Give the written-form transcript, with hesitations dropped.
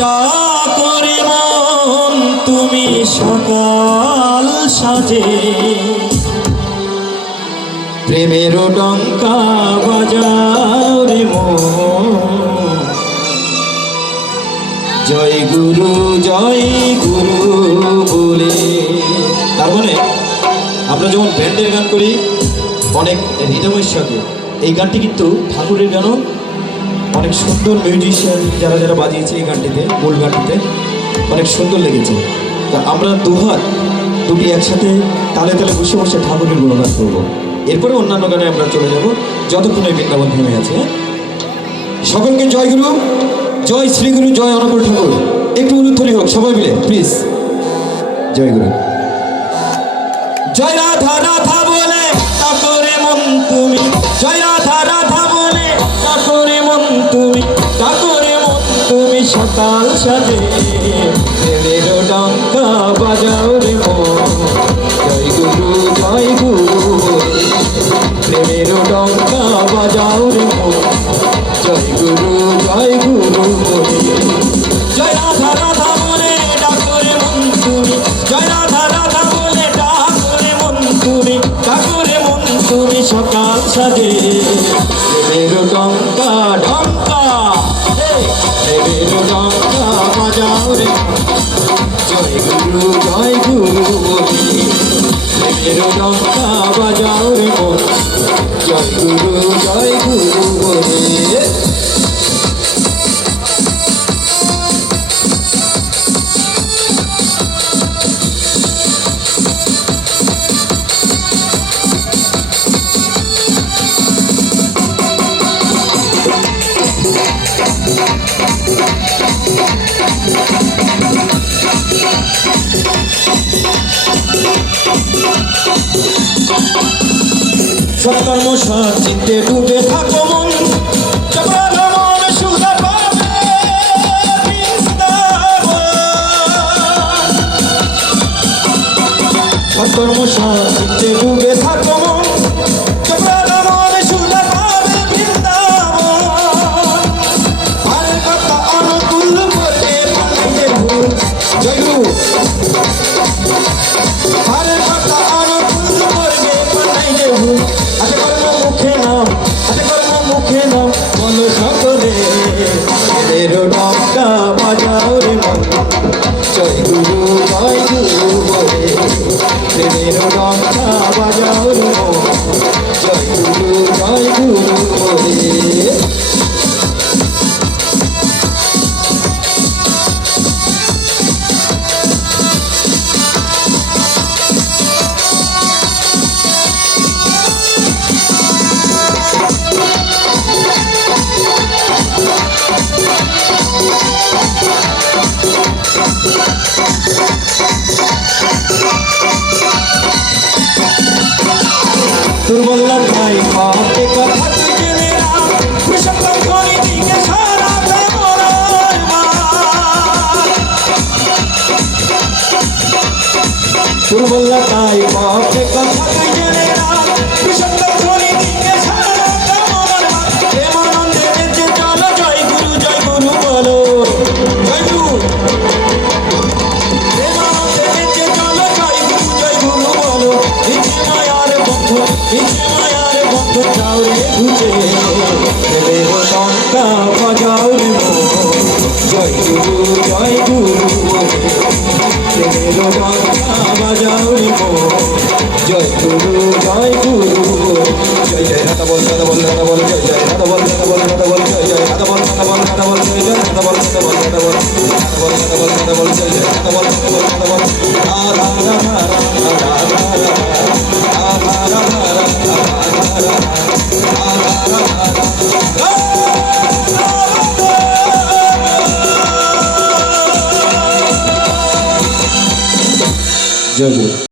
ডাকরে মন তুমি সকাল সাজে, প্রেমের ডঙ্কা বাজাও রে মন। জয় গুরু বলে। তার মানে আমরা যখন ব্যান্ডের গান করি অনেক হৃদয়ের সাথে, এই গানটি কিন্তু ঠাকুরের গানও অনেক সুন্দর মিউজিশিয়ান যারা যারা বাজিয়েছে এই গানটিতে, মূল গানটিতে অনেক সুন্দর লেগেছে। তা আমরা দুটি একসাথে তালে তালে বসে বসে ঠাকুরের গুণগান করবো। এরপরে অন্যান্য গানে আমরা চলে যাব যতক্ষণ বৃন্দাবন থেমে আছে। সকলকে জয় গুরু, জয় শ্রীগুরু, জয় অনকল ঠাকুর। একটু উলুধ্বনি হোক সবাই মিলে প্লিজ। জয় গুরু। জয় রাধা রাধা বলে ডাকরে মন তুমি, জয় রাধা রাধা বলে ডাকরে মন তুমি, ডাকরে মন তুমি সকাল সাজে, প্রেমের ডঙ্কা বাজাও রে মন। জয় গুরু প্রেমের ডঙ্কা বাজাও রে মন। জয় গুরু জয় রাধা রাধা বলে ডাকরে মন তুমি, জয় রাধা রাধা বলে ডাকরে মন তুমি, ডাকরে মন তুমি সকাল সাজে, প্রেমের ডঙ্কা ডঙ্কা, প্রেমের ডঙ্কা বাজাও রে। জয় গুরু বলি, প্রেমের ডঙ্কা বাজাও রে মন। জয় গুরু বলি। সৎকর্ম সৎচিত্তে ডুবে থাকো মন, চপল মন সুধা পাবে বৃন্দাবন। সৎকর্ম সৎচিত্তে ডুবে থাকো মন, চপল মন সুধা পাবে বৃন্দাবন। আর কথা অনুকূল করবে পান্ডিতের ভুল। জয় গুরু। আর কথা অনুকূল করবে পান্ডিতের ভুল। হাতে কর্ম মুখে নাম বলো সকলে, প্রেমের ডঙ্কা বাজাও রে মন। জয় গুরু বলে, প্রেমের ডঙ্কা বাজাও রে মন। জয় গুরু বলে। দুর্বলতার ভাই পাপে কথা তুই জেনে না, বিষাক্ত খনি দিকে সারা প্রেমরার মান। দুর্বলতার পাপে কথা তুই জেনে না, বিষাক্ত খনি দিকে সারা প্রেমরার মান। প্রেমানন্দে বেঁচে চলো, জয় গুরু বলো। জয় গুরু। প্রেমানন্দে বেঁচে চলো, জয় গুরু বলো। মায়ার বন্ধু যাও রে ঘুচে, প্রেমের ডঙ্কা বাজাও রে মন। জয় গুরু বলে, প্রেমের ডঙ্কা বাজাও রে মন। জয় গুরু বলে। জয় জয় রাধা বল রাধা বল রাধা বল, জয় জয় রাধা বল রাধা বল রাধা বল, জয় জয় রাধা বল রাধা বল রাধা বল, জয় জয় রাধা বল রাধা বল রাধা বল, রাধা বল রাধা বল রাধা বল, জয় জয় রাধা বল রাধা বল রাধা বল। রাধা রাধা রাধা রাধা জয় গুরু।